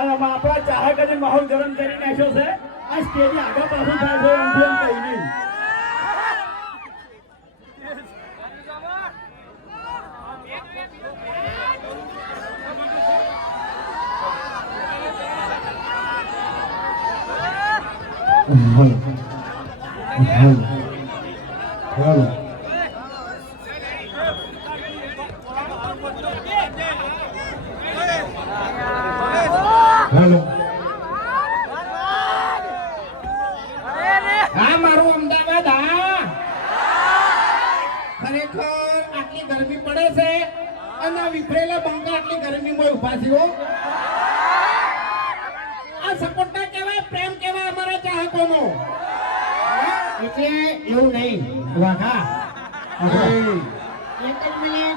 અને આપણા ચાહે ચાહકોને માહોલ ગરમ કરી નાખ્યો છે. આ સ્ટેજ આગળ પાછું થાય છે, એમ તેમ નહીં. હેલો. હા મારું અમદાવાદ હા. ખરેખર આટલી ગરમી પડે છે અને આ વિફરેલા બંકા આટલી ગરમીમાં ઊભા છે આ સપોર્ટ ના કહેવાય પ્રેમ કહેવાય અમારા ચાહકોનો? એટલે એવું નહીં. વાઘા. એક જ મિનિટ.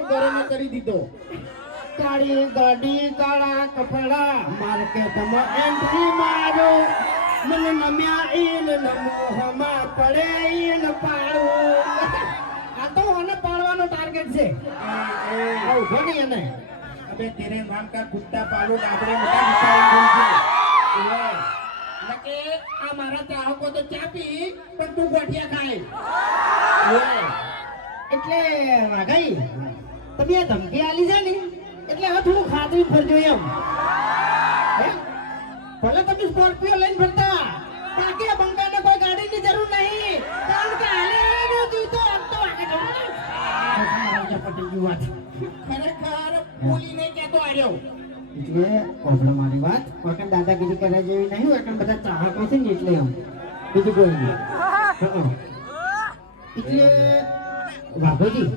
જોમાડી દીધો ને માહોલ ગરમ કરી દીધો. કાળી ગાડી કાળા કપડા માર્કેટમાં એન્ટ્રી મારો. મને નમ્યા ઈન નમોહમાં પડે ઈન પાડું આ તો મને પાડવાનો ટાર્ગેટ છે. ઊભો નહીં એને. અબે તેરે નામ કા કુત્તા પાડું ડાબરે મોટા વિચારી ઓય. આ મારા ચાહકો તો ચાપી પણ તું ગોઠિયા ખાય. એટલે વાઘાઈ તમે આ ધમકી આલી છે ને એટલે હવે થોડું ખાતરી ફરજો એમ. ભલે તમે સ્કોર્પિયો લઈને ફરતા બાકી આ બંકાને કોઈ ગાડીની જરૂર નહીં. કારણ કે હાલે એનો જીવતો હપ્તો વાગે પટેલની વાત. ખરેખર બોલી નહીં કહેતો આવ્યો. એટલે ઓપડો મારી વાત વખત દાદાગીરી કરવા જેવી નહીં વખત બધા ચાહકો છે ને એટલે આમ બીજું કોઈ નહીં. એટલે વાઘોજી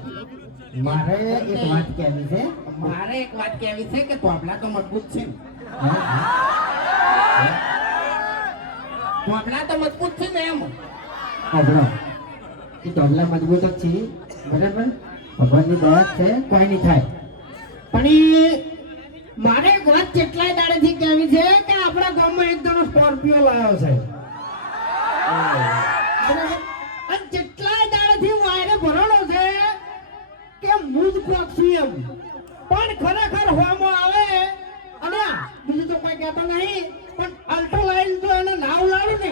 મારે એક વાત કહેવી છે. મારે એક વાત કહેવી છે કે તોબલા તો મજબૂત છે. ને. તો મજબૂત છે ને એમ. ઓપડો એ તોપલા મજબૂત જ છે. બરાબર? ભગવાનની દયા છે કોઈ નહીં થાય. પણ એ મારે એક વાત કેટલાય દાડેથી કહેવી છે કે આપણા ગામમાં એક જણો સ્કોર્પિયો લાવ્યો છે. છું એમ પણ ખરેખર હોમો આવે અને બીજું તો કોઈ કહેતો નહીં પણ અલ્ટો તો એને નાવ લાવું ને તો.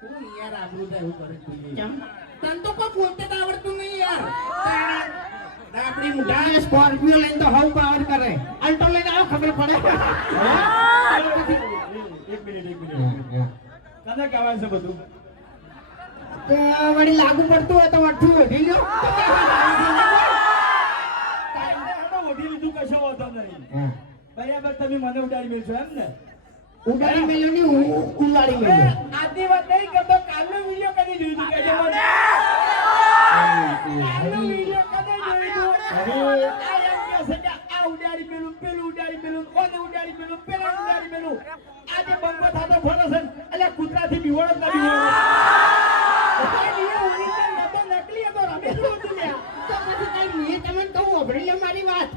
તું યાર આબરૂ જાય એવું કરે તું કેમ? તને તો કોઈ બોલતે આવડતું નહીં યાર. આપણી મુઢા સ્કોર્પિયો લઈને તો હવ પાવર કરે. અલ્ટો લઈને આવો ખબર પડે. એક મિનિટ એક મિનિટ. કને કહેવાય છે બધું? તે વળી લાગુ પડતું હોય તો અઠું વધી લો. હેડો ઓઢી લીધું કશો વાંધો નહીં બરાબર તમે મને ઉડાડી મેળશો એમ ને? ઉડાડી મેળ્યો ની ઉડાડી ઉલાડી સાંભળી લે મારી વાત.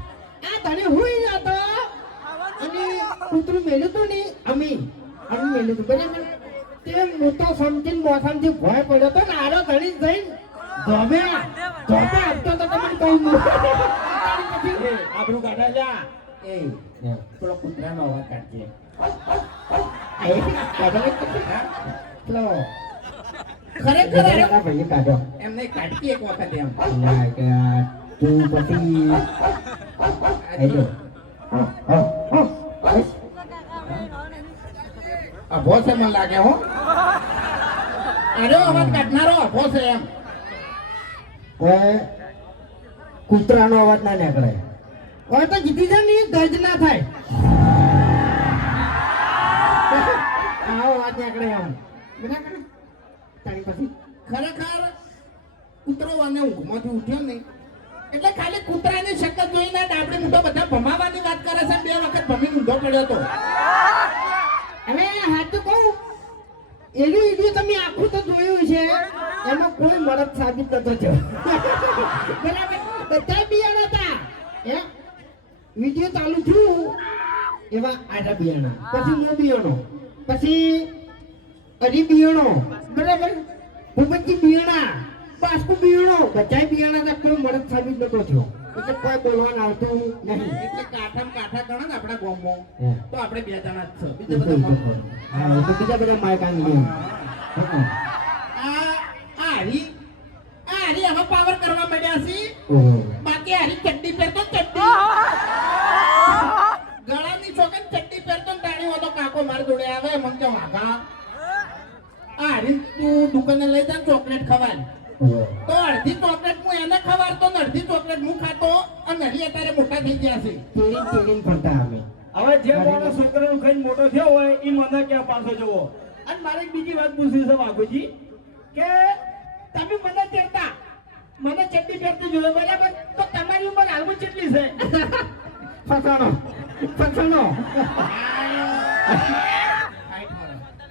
આ તને હુઈ જતો. અને કૂતરું મેલું તું ને અમી. અમી મેલું તું બરાબર? તે મોટો સમજીને મોસમથી ભય પડ્યો તો ને આરો ધણી જઈને ધોમે ધોમે આપતો તો તમને કહું હું. આબરૂ કાઢા લ્યા. એ પેલો કૂતરાનો અવાજ કાઢજે. પેલો ખરેખર કાઢો એમને કાઢતી એક વખત એમ. તું પછી આજો અભો છે મને લાગે હો અરે અવાજ કાઢનારો અભો છે એમ કૂતરાનો અવાજ ના નીકળે હવે તો જીતી છે ને ગર્જ ના થાય આવો અવાજ નીકળે એમ બરાબર તારી પછી ખરેખર કૂતરો અને ઊંઘમાંથી ઉઠ્યો નહીં. એટલે ખાલી કૂતરાની શકત જોઈને ડાબડી મૂઠો બધા ભમાવાની વાત કરે છે બે વખત ભમી મૂંઢો પડ્યો હતો હવે હાથું કહું, એવી ઈડ્યું તમે આખું તો જોયું છે, એમાં કોઈ મરદ સાબિત નતો થયો. બરાબર? બધા બિયાણ હતા. હે? વીડિયો ચાલુ થયું, એવા આડા બિયાણા. પછી હું બિયાણો. પછી અરી બિયાણો. બરાબર? ભૂપતજી બિયાણા. બાસ્કુ બિયાણો બચાય બિયાણા તો કોઈ મળદ સાબિત નતો થયો એટલે કોઈ બોલવાનું આવતું નહીં એટલે કાઠામાં કાઠા ગણો ને આપણા ગામમાં તો આપણે બે જણા જ છો બીજા બધા. હા, તો બીજા બધા માય કામ આ આ હરી આ હરી હવે પાવર કરવા માંડ્યા છે ઓહો કરી અત્યારે મોટા થઈ ગયા છે. તેડી તેડીને ફરતા અમે. હવે જે મોટો છોકરાનું ખાઈને મોટો થયો હોય એ મને ક્યાં પાછો જવો? અને મારે એક બીજી વાત પૂછવી છે બાપુજી કે તમે મને ચેતા મને ચેતી ફેરતી જોયો બરાબર? તો તમારી ઉંમર આવું ચેટલી છે? ફસાણો ફસાણો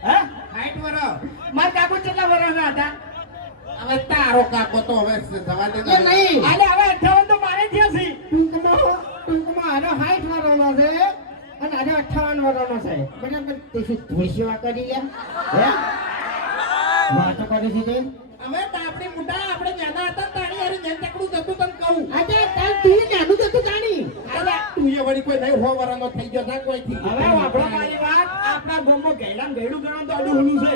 હે? હાઈટ વરસ હતા? હવે તારો કાકો તો હવે નહીં. અરે હવે 58 અઠ્યાસી તને કહું. આજે તાર તાણી. અરે તું એ વળી કોઈ નહીં વરાનો થઈ ગયો ના કોઈ થી. આપણા ગામમાં ગેડામ ગેડું ગણો તો છે.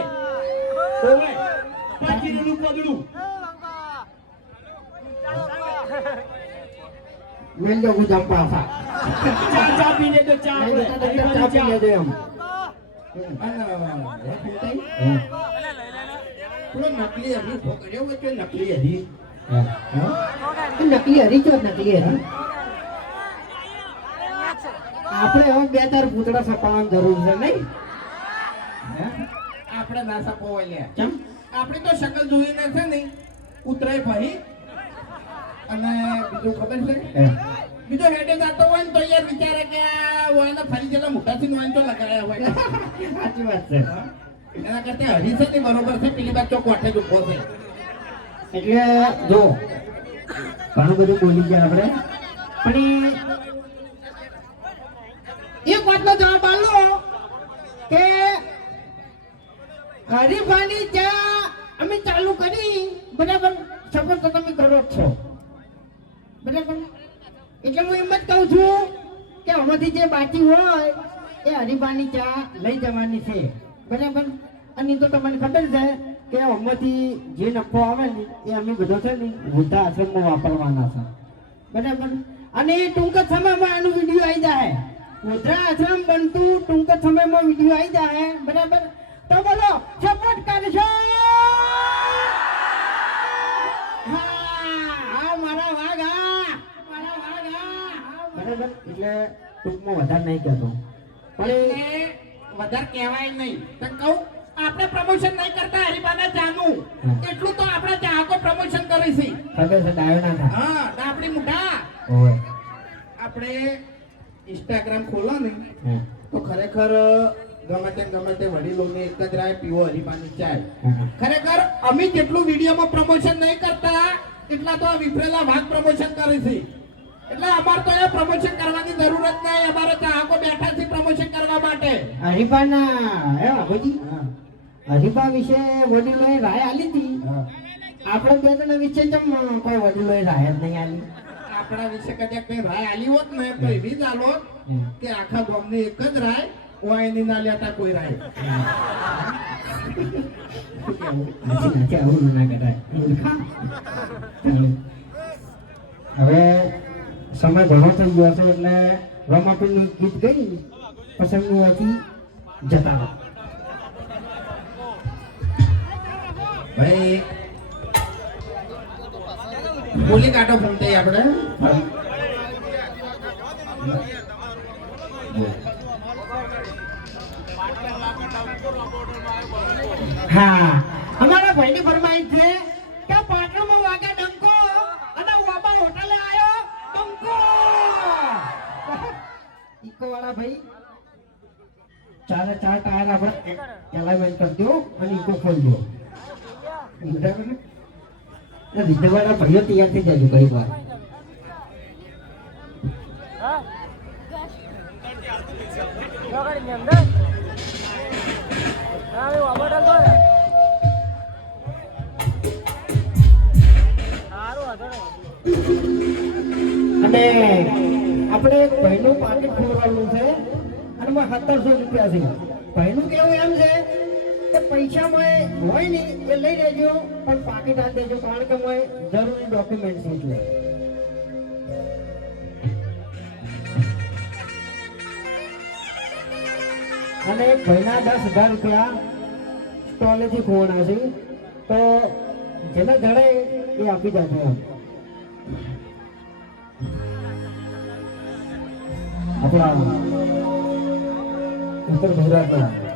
પાછી પગડું. મેલ દો ગુજામ પાસા ચા ચા પી લેજો ચા નહીં આપણે. તો તને ચા પી લેજો એમ નકલી હરી પકડ્યો વચ્ચે નકલી હરી નકલી હરી ચો નકલી હરી આપણે હવે બે ચાર પૂતળા સપાવવાની જરૂર છે નહીં હે આપણે ના સપો લે કેમ આપણે તો શકલ જોઈને છે નહીં ઉતરાય ભાઈ અને બીજું ખબર છે બીજો હેડે જતો હોય ને તો યાર વિચારે કે હોય ફરી જેલા મોટાથી તો લગાયા હોય. સાચી વાત છે. એના કરતા હરીશ છે બરોબર છે પેલી બાજુ ચોક જ ઊભો છે. એટલે જો ઘણું બધું બોલી ગયા આપણે. પણ એક વાતનો જવાબ આલો કે હરીફાની જ્યાં અમે ચાલુ કરી બરાબર? સફળતા તો તમે કરો જ છો. બરાબર? એટલે હું એમ જ કહું છું કે આમાંથી જે બાકી હોય, એ હરીફાની ચા લઈ જવાની છે. બરાબર? અને તો તમને ખબર છે કે આમાંથી જે નફો આવે ને, એ અમે બધો છે ને વૃદ્ધા આશ્રમમાં વાપરવાના છે. બરાબર? અને ટૂંક જ સમયમાં આનું વીડિયો આવી જાય. વૃદ્ધા આશ્રમ બનતું ટૂંક જ સમયમાં વીડિયો આવી જાય. બરાબર? તો બોલો સપોર્ટ ટૂંકમાં વધારે નહીં કહેતો. પણ વધારે કહેવાય નહીં. તો કહું આપણે પ્રમોશન નહીં કરતા હરીબાના ચાનું એટલું તો આપણે ચાહકો પ્રમોશન કરે છે. ખબર છે ડાયો ના થાય. હા આપણી મોટા આપણે ઇન્સ્ટાગ્રામ ખોલો ને તો ખરેખર ગમે તે ગમે તે વડીલોને એક જ રાય પીવો હરિબાની ચાય. ખરેખર અમે જેટલું વિડીયોમાં પ્રમોશન નહીં કરતા એટલા તો આ વિફરેલા ભાગ પ્રમોશન કરે છે. એટલે અમારે તો એ પ્રમોશન કરવાની જરૂર જ નહીં. અમારે ચાહકો બેઠા છે પ્રમોશન કરવા માટે. હરીફાના હે બાબુજી? હરીફા વિશે વડીલોએ રાય આલી હતી. આપણે બે જણા વિશે ચમ કોઈ વડીલોએ રાય જ નહીં આલી આપણા વિશે કદાચ કોઈ રાય આલી હોત ને તો એવી જ આલો કે આખા ગામની એક જ રાય ઓયની ના લેતા કોઈ રાય. હવે સમય ઘણો થઈ ગયો છે એટલે રમાપીનું ગીત ગઈ પછી હતી જતા રહો. ભાઈ બોલી કાઢો ફોન થઈ આપણે. ચારે ચાર ટાયર આપણે એલાઇનમેન્ટ કરી દો અને ઈકો ખોલી દો. બરાબર ને વિધવાના ભાઈઓ તૈયાર થઈ જાય ઘણી વાર. અને આપણે એક ભાઈનું પાણી ખોલવાનું છે? અને સત્તરસો રૂપિયા છે. ભાઈનું કેવું એમ છે કે પૈસામાં હોય ને એ લઈ લેજો, પણ પાકીટ આપી દેજો, કારણ કે મેં જરૂરી ડોક્યુમેન્ટ છે એટલે અને ભાઈના દસ હજાર રૂપિયા સ્ટોલેથી ખોવાના છે. તો જેને જડે એ આપી દેજો. એમ Untuk Bu